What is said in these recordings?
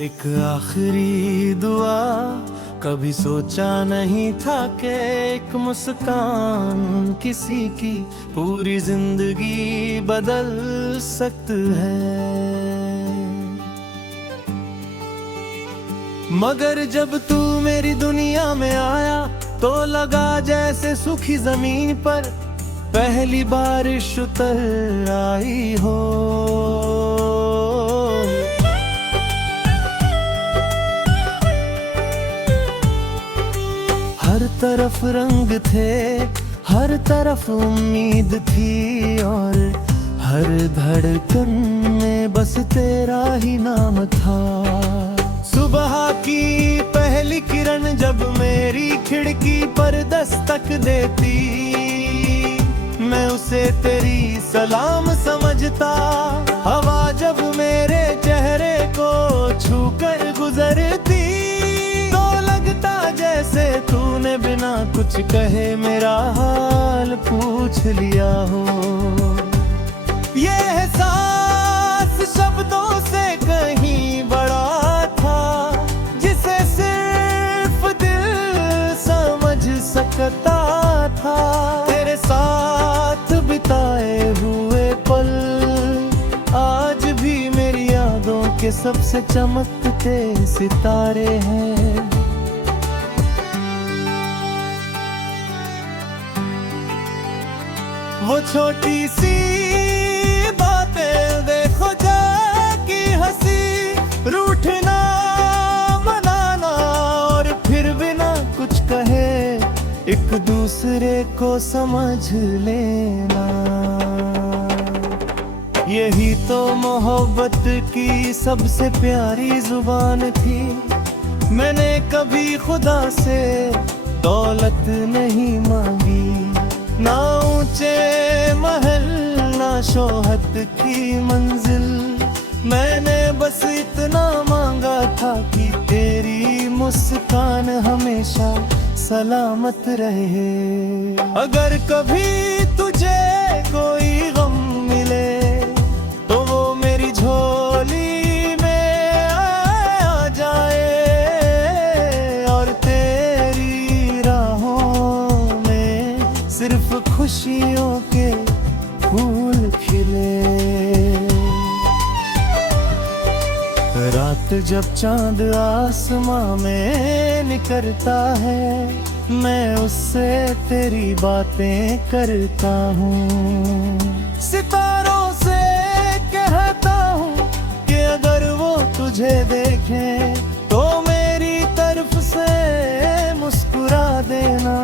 एक आखिरी दुआ, कभी सोचा नहीं था कि एक मुस्कान किसी की पूरी जिंदगी बदल सकती है। मगर जब तू मेरी दुनिया में आया तो लगा जैसे सूखी जमीन पर पहली बारिश उतर आई हो। हर तरफ रंग थे, हर तरफ उम्मीद थी, और हर धड़कन में बस तेरा ही नाम था। सुबह की पहली किरण जब मेरी खिड़की पर दस्तक देती, मैं उसे तेरी सलाम समझता। हवा जब मेरे चेहरे को छूकर गुजरती तो लगता जैसे तूने बिना कुछ कहे मेरा हाल पूछ लिया हो। ये एहसास शब्दों से कहीं बड़ा था, जिसे सिर्फ दिल समझ सकता था। तेरे साथ बिताए हुए पल आज भी मेरी यादों के सबसे चमकते सितारे हैं। वो छोटी सी बातें देखो जाकी हंसी, रूठना मनाना और फिर बिना कुछ कहे एक दूसरे को समझ लेना। यही तो मोहब्बत की सबसे प्यारी जुबान थी। मैंने कभी खुदा से दौलत नहीं मांगी, ना ऊंचे महल ना शोहरत की मंजिल। मैंने बस इतना मांगा था कि तेरी मुस्कान हमेशा सलामत रहे। अगर कभी तुझे कोई गम मिले तो वो मेरी झोली में आ जाए, और तेरी राहों में सिर्फ खुशियों के फूल खिले। रात जब चांद आसमां में निकलता है, मैं उससे तेरी बातें करता हूँ। सितारों से कहता हूँ कि अगर वो तुझे देखें तो मेरी तरफ से मुस्कुरा देना।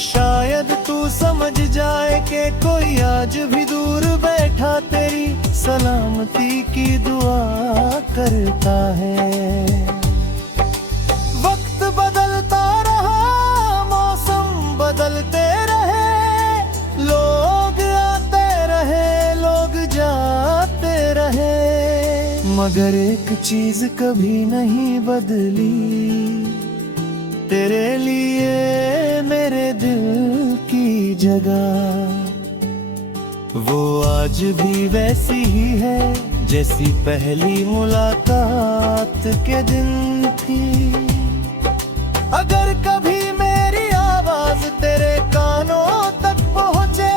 शायद तू समझ जाए कि कोई आज भी दूर बैठा तेरी सलामती की दुआ करता है। वक्त बदलता रहा, मौसम बदलते रहे, लोग आते रहे, लोग जाते रहे, मगर एक चीज कभी नहीं बदली। तेरे लिए मेरे दिल की जगह वो आज भी वैसी ही है जैसी पहली मुलाकात के दिन थी। अगर कभी मेरी आवाज तेरे कानों तक पहुंचे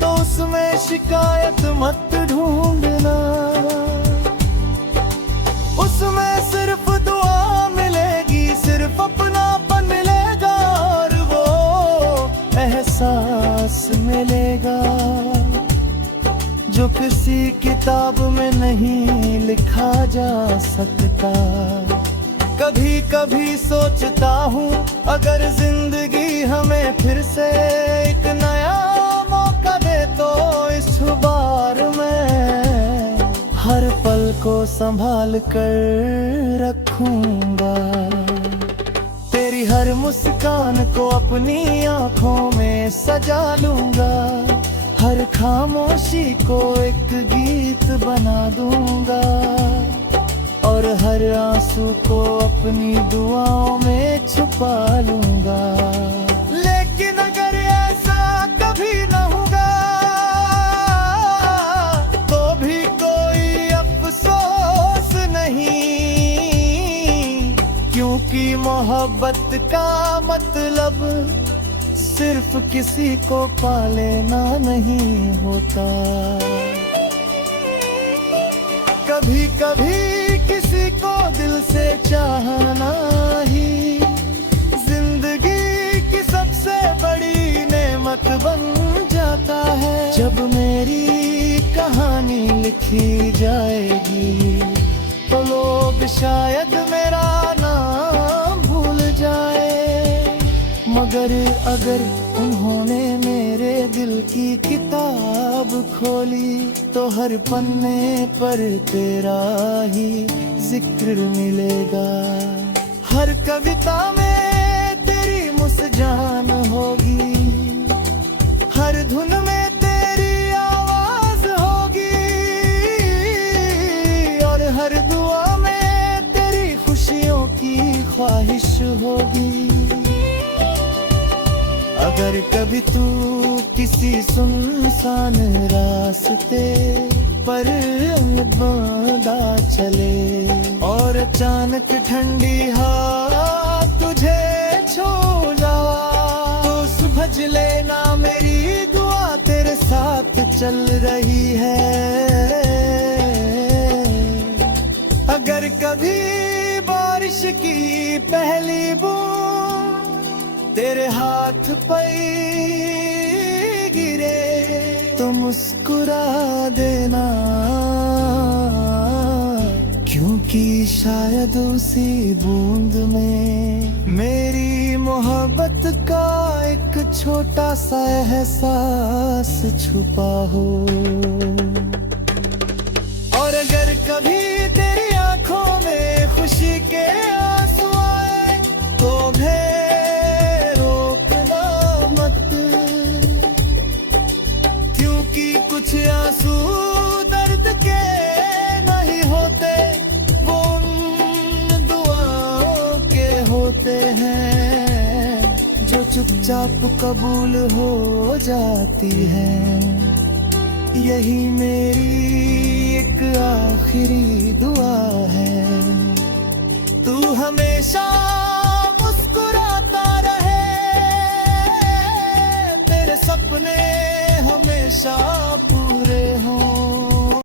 तो उसमें शिकायत मत ढूंढना, उसमें सिर्फ दुआ मिलेगी, सिर्फ अपनापन मिलेगा, और वो एहसास मिलेगा जो किसी किताब में नहीं लिखा जा सकता। कभी कभी सोचता हूँ अगर जिंदगी हमें फिर से एक नया मौका दे तो इस बार मैं हर पल को संभाल कर रखूंगा। तेरी हर मुस्कान को अपनी आंखों में सजा लूंगा, हर खामोशी को एक गीत बना दूंगा, और हर आंसू को अपनी दुआओं में छुपा लूंगा। लेकिन अगर ऐसा कभी न होगा तो भी कोई अफसोस नहीं। मोहब्बत का मतलब सिर्फ किसी को पा लेना नहीं होता। कभी कभी किसी को दिल से चाहना ही जिंदगी की सबसे बड़ी नेमत बन जाता है। जब मेरी कहानी लिखी जाएगी तो लोग शायद मेरा नाम भूल जाए, मगर अगर उन्होंने मेरे दिल की किताब खोली तो हर पन्ने पर तेरा ही जिक्र मिलेगा। हर कविता में तेरी मुस्कान होगी, हर धुन में तेरी आवाज होगी, और हर दुआ में तेरी खुशियों की ख्वाहिश होगी। अगर कभी तू किसी सुनसान रास्ते पर बांधा चले और अचानक ठंडी हवा तुझे छू जाए, तो समझ लेना मेरी दुआ तेरे साथ चल रही है। अगर कभी बारिश की पहली बूंद तेरे हाथ पर गिरे तो मुस्कुरा देना, क्योंकि शायद उसी बूंद में मेरी मोहब्बत का एक छोटा सा एहसास छुपा हो। और अगर कभी तेरी आंखों में खुशी के आंसू आए तो कुछ आंसू दर्द के नहीं होते, वो उन दुआओं के होते हैं जो चुपचाप कबूल हो जाती है। यही मेरी एक आखिरी दुआ है, तू हमेशा मुस्कुराता रहे, तेरे सपने हमेशा